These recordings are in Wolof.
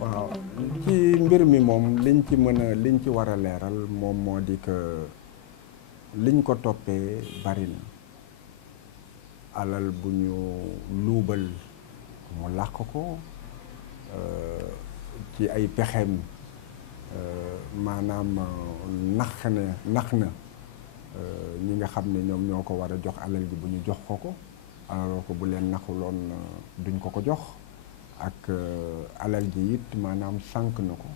waaw ci mbir mi moom liñ ci war a leeral moom moo di que liñ ko toppee bari na alal bu ñu luubal mu làq ko ci ay pexeem maanaam nax na ñi nga xam ne ñoom ñoo ko war a jox alal ji bu ñu jox ko alors que bu leen naxuloon duñ ko jox ak alal ji it maanaam sànq na ko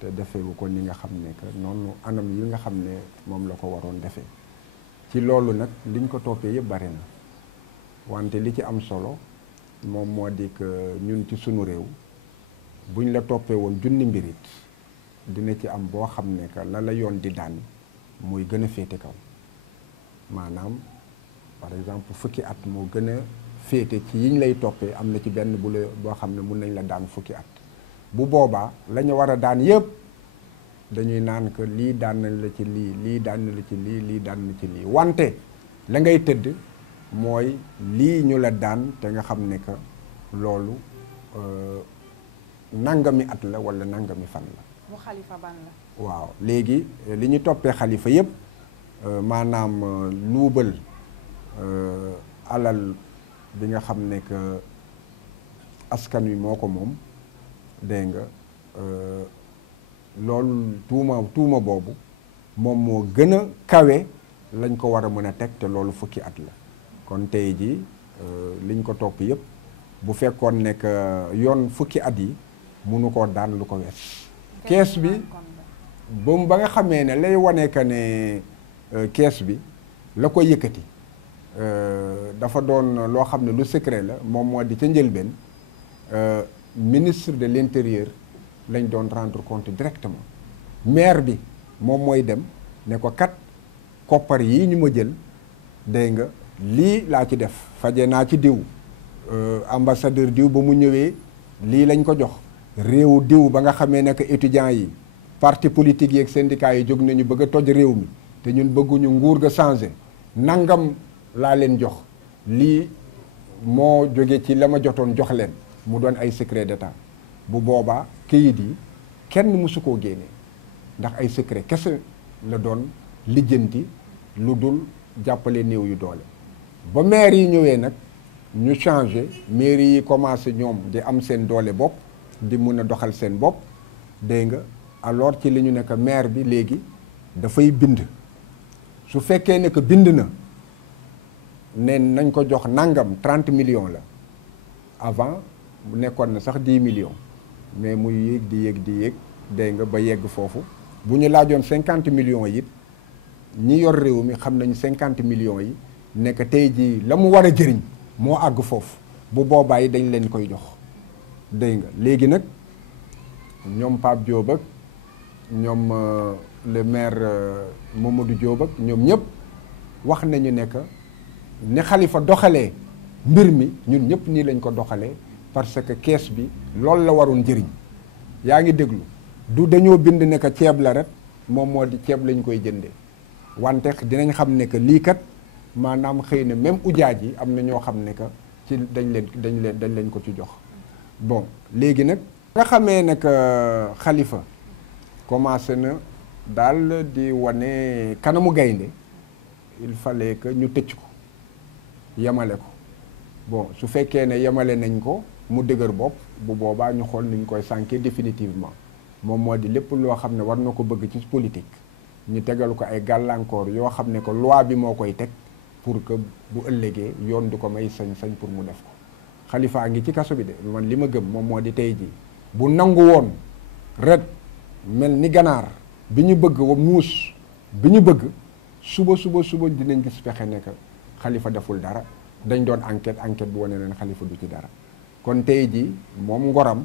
te defewu ko ni nga xam ne que noonu anam yi nga xam ne moom la ko waroon defee ci loolu nag liñ ko toppee yëpp bari na wante li ci am solo moom moo di que ñun ci sunu réew buñ la toppee woon junni mbirit dina ci am boo xam ne que la yoon di daan muy gën a féete kaw maanaam par exemple fukki at moo gën a féete ci yiñ lay toppee am na ci benn boo xam ne mun nañ la daan fukki at bu boobaa la ñu war a daan yëpp dañuy naan que lii daan nañ la ci lii daan na la ci lii daan na ci lii wante la ngay tëdd mooy lii ñu la daan te nga xam ne que loolu nangami at la wala nangami fan la. mu xalifa ban la. waaw léegi li ñu toppee xalifa yëpp maanaam luubal alal bi nga xam ne que askan wi moo ko moom dégg nga loolu tuuma boobu moom moo gën a kawe lañ ko war a mën a teg te loolu fukki at la kon tey ji liñ ko topp yëpp bu fekkoon ne que yoon fukki at yi munu koo daan lu ko wees kees bi ba nga xamee ne lay wane que ne kees bi la ko yëkkati dafa doon loo xam ne lu secret la moom moo di ca njëlbeen ministre de l'intérieur lañ doon rendre compte directement maire bi moom mooy dem ne ko kat koppar yi ñu ma jël dégg nga lii laa ci def faje naa ci diw ambassadeur diw ba mu ñëwee lii lañ ko jox réew diw ba nga xamee ne que étudiants yi parti politique yi ak syndicats yi jóg nañu bëgg a toj réew mi te ñun bëgguñu nguur ga changé nangam laa leen jox lii moo jóge ci la ma jotoon jox leen mu doon ay secret d'état bu boobaa këyit yi kenn mësu koo génnee ndax ay secret kese la doon lijjanti lu dul jàppale néew yu doole ba maire yi ñëwee nag ñu changé maire yi commencé ñoom di am seen doole bopp di mun a doxal seen bopp dégg nga alors ci li ñu nekk maire bi léegi dafay bind su fekkee ne que bind na ne nañ ko jox nangam 30 millions la avant bu nekkoon na sax 10 millions mais muy yéeg di yéeg dégg nga ba yegg foofu bu ñu laajoon 50 millions yi ñi yor réew mi xam nañu 50 millions yi nekk tey jii la mu war a jëriñ moo àgg foofu bu boobaa yi dañ leen koy jox dégg nga léegi nag ñoom Pape Diop ak ñoom le maire Mamadou Diop ak ñoom ñëpp wax nañu ne que ne Khalifa doxalee mbir mi ñun ñëpp nii lañ ko doxalee parce que kees bi loolu la waroon njëriñ yaa ngi déglu du dañoo bind ne que ceeb la rek moom moo di ceeb lañ koy jëndee wante dinañ xam ne que lii kat maanaam xëy na même ujaaj yi am na ñoo xam ne que ci dañ leen ko ci jox bon léegi nag nga xamee ne que Khalifa commencé na daal di wane kanamu gaynde il fallait que ñu tëcc ko yemale ko bon su fekkee ne yemale nañ ko mu dëgër bopp bu boobaa ñu xool ni ñu koy sànkee définitivement moom moo di lépp loo xam ne war na ko bëgg ci politique ñu tegal ko ay gàllankoor yoo xam ne que loi bi moo koy teg pour que bu ëllëgee yoon du ko may sañ-sañ pour mu def ko Khalifa ngi ci kaso bi de man li ma gëm moom moo di tey jii bu nangu woon ret mel ni ganaar bi ñu bëgg wa muus bi ñu bëgg suba dinañ gis pexe ne que Khalifa deful dara dañ doon enquête bu wane leen Khalifa du ci dara kon tey jii moom ngoram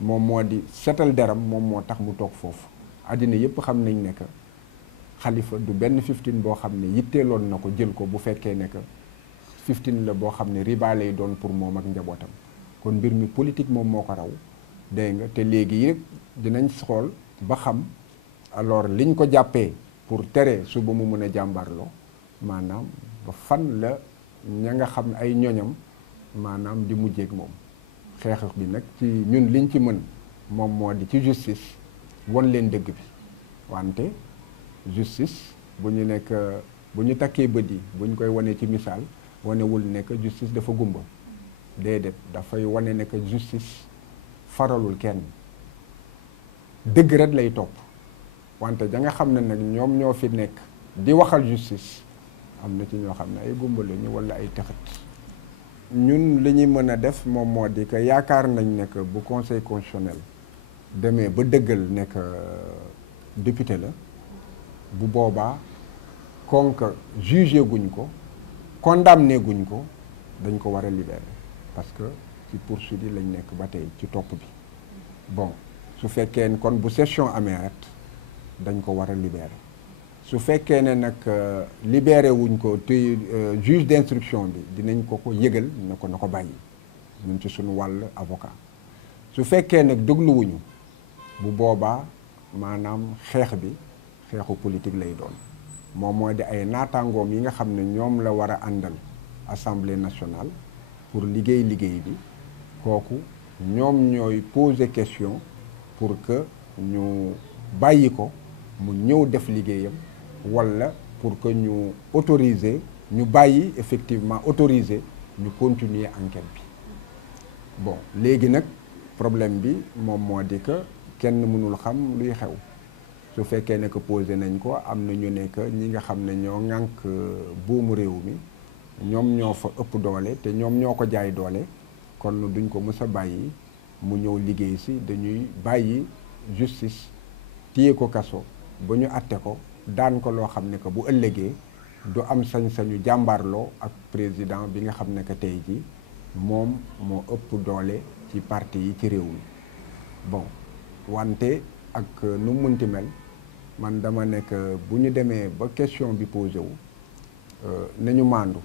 moom moo di setal deram moom moo tax mu toog foofu àddina yépp xam nañ ne que Khalifa du benn 15 boo xam ne yitteeloon na ko jël ko bu fekkee ne que 15 la boo xam ne riba lay doon pour moom ak njabootam kon mbir mi politique moom moo ko raw dégg nga te léegi rek dinañ xool ba xam alors liñ ko jàppee pour tere suba mu mën a jàmbarloo maanaam ba fan la ña nga xam ay ñoñam maanaam di mujjeeg moom xeex bi nag ci ñun liñ ci mën moom moo di ci justice won leen dëgg bi wante justice bu ñu nekk bu ñu takkee bët yi bu ñu koy wane ci misaal wanewul nekk justice dafa gumba déedéet dafay wane nekk justice faralul kenn dëgg rek lay topp wante da nga xam ne nag ñoom ñoo fi nekk di waxal justice am na ci ñoo xam ne ay gumba lañu walla ay tëxët ñun li ñuy mën a def moom moo di que yaakaar nañ ne que bu conseil constitutionnel demee ba dëggal nekk député la bu boobaa kon que jugé guñ ko condamné guñ ko dañ ko war a libérer parce que ci poursuite yi lañ nekk ba tey ci topp bi bon su fekkee ne kon bu session amee ret dañ ko war a libérer su fekkee ne nag libéré wuñ ko te juge d'instruction bi dinañ ko yëgal na ko bàyyi ñun ci suñu wàll avocat su fekkee nag dégluwuñu bu boobaa maanaam xeex bi xeexu politique lay doon moom mooy di ay naataangoom yi nga xam ne ñoom la war a àndal assemblée nationale pour liggéey bi kooku ñoom ñooy poser question pour que ñu bàyyi ko mu ñëw def liggéeyam walla pour que ñu autoriser ñu bàyyi effectivement autoriser ñu continuer enquête bi bon léegi nag problème bi moom moo di que kenn mënul xam luy xew su fekkee ne que posé nañ ko am na ñu nekk ñi nga xam ne ñoo ŋànk buumu réew mi ñoom ñoo fa ëpp doole te ñoom ñoo ko jaay doole kon duñ ko mës a bàyyi mu ñëw liggéey si dañuy bàyyi justice téye ko kaso ba ñu atte ko daan ko loo xam ne que bu ëllëgee du am sañ-sañu jàmbaarloo ak président bi nga xam ne que tey ji moom moo ëpp doole ci parti yi ci réew mi bon wante ak nu mu munti mel man dama nekk bu ñu demee ba question bi posé wu nañu maandu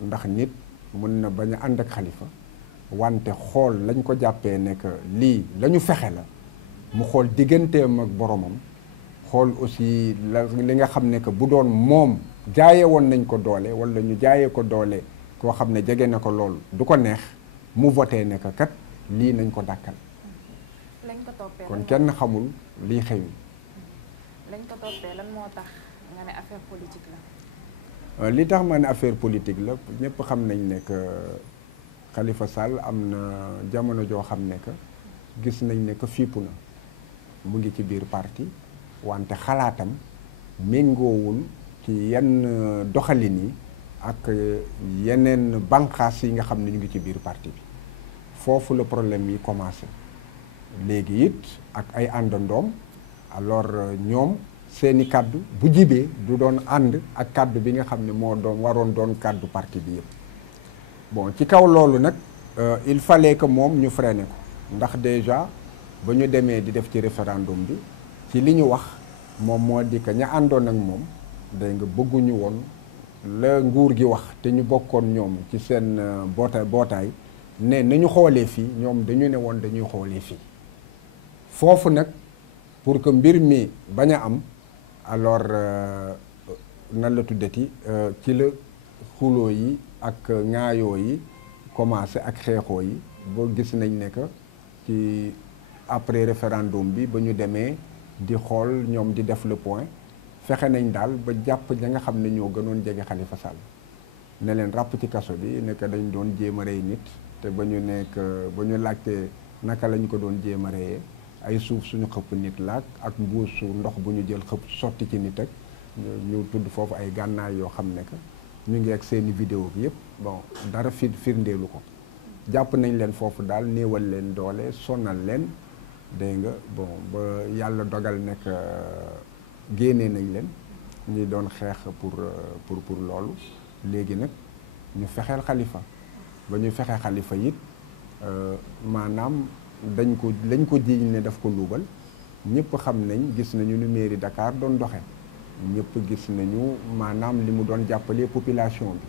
ndax nit mën na bañ a ànd ak Khalifa wante xool lañ ko jàppee ne que lii la ñu fexe la mu xool digganteem ak boromam xool aussi li nga xam ne que bu doon moom jaaye woon nañ ko doole walla ñu jaayee ko doole koo xam ne jege na ko lool du ko neex mu voté ne que kat lii nañ ko dàkkal lañ ko toppee kon kenn xamul liy xew lañ ko toppee lan moo tax nga ne affaire politique la. li tax ma ne affaire politique la ñëpp xam nañ ne que Khalifa Sall am na jamono joo xam ne que gis nañ ne que fippu na mu ngi ci biir parti wante xalaatam méngoowul ci yenn doxalin yi ak yeneen banqaas yi nga xam ne ñu ngi ci biir parti bi foofu la problème yi commencé léegi it ak ay àndandoom alors ñoom seeni kàddu bu jibee du doon ànd ak kàddu bi nga xam ne moo doon waroon doon kàddu parti bi yëpp bon ci kaw loolu nag il fallait que moom ñu freiné ko ndax déjà ba ñu demee di def ci référendum bi ci li ñu wax moom moo di que ña àndoon ak moom day nga bëgguñu woon la nguur gi wax te ñu bokkoon ñoom ci seen bootaay ne nañu xoolee fii ñoom dañu ne woon dañuy xoolee fii foofu nag pour que mbir mi bañ a am alors nan la tuddati ci la xuloo yi ak ŋaayoo yi commencé ak xeexoo yi boo gis nañ ne que ci après référendum bi ba ñu demee di xool ñoom di def le point fexe nañ daal ba jàpp ña nga xam ne ñoo gënoon jege Khalifa Sall ne leen ràpp ci kaso bi ne que dañ doon jéem a rey nit te ba ñu nekk ba ñu laajte naka lañ ko doon jéem a reyee ay suuf suñu xëpp nit laak ak mbuusu ndox bu ñu jël xëpp sotti ci nit ak ñu tudd foofu ay gànnaay yoo xam ne que ñu ngi ak seeni vidéo bi yëpp bon dara firndeelu ko jàpp nañ leen foofu daal néewal leen doole sonal leen dégg nga bon ba yàlla dogal nekk génnee nañ leen ñi doon xeex pour loolu léegi nag ñu fexeel Khalifa ba ñu fexee Khalifa it maanaam lañ ko jiiñ ne daf ko luubal ñëpp xam nañ gis nañu ni mairie Dakar doon doxe ñëpp gis nañu maanaam li mu doon jàppale population bi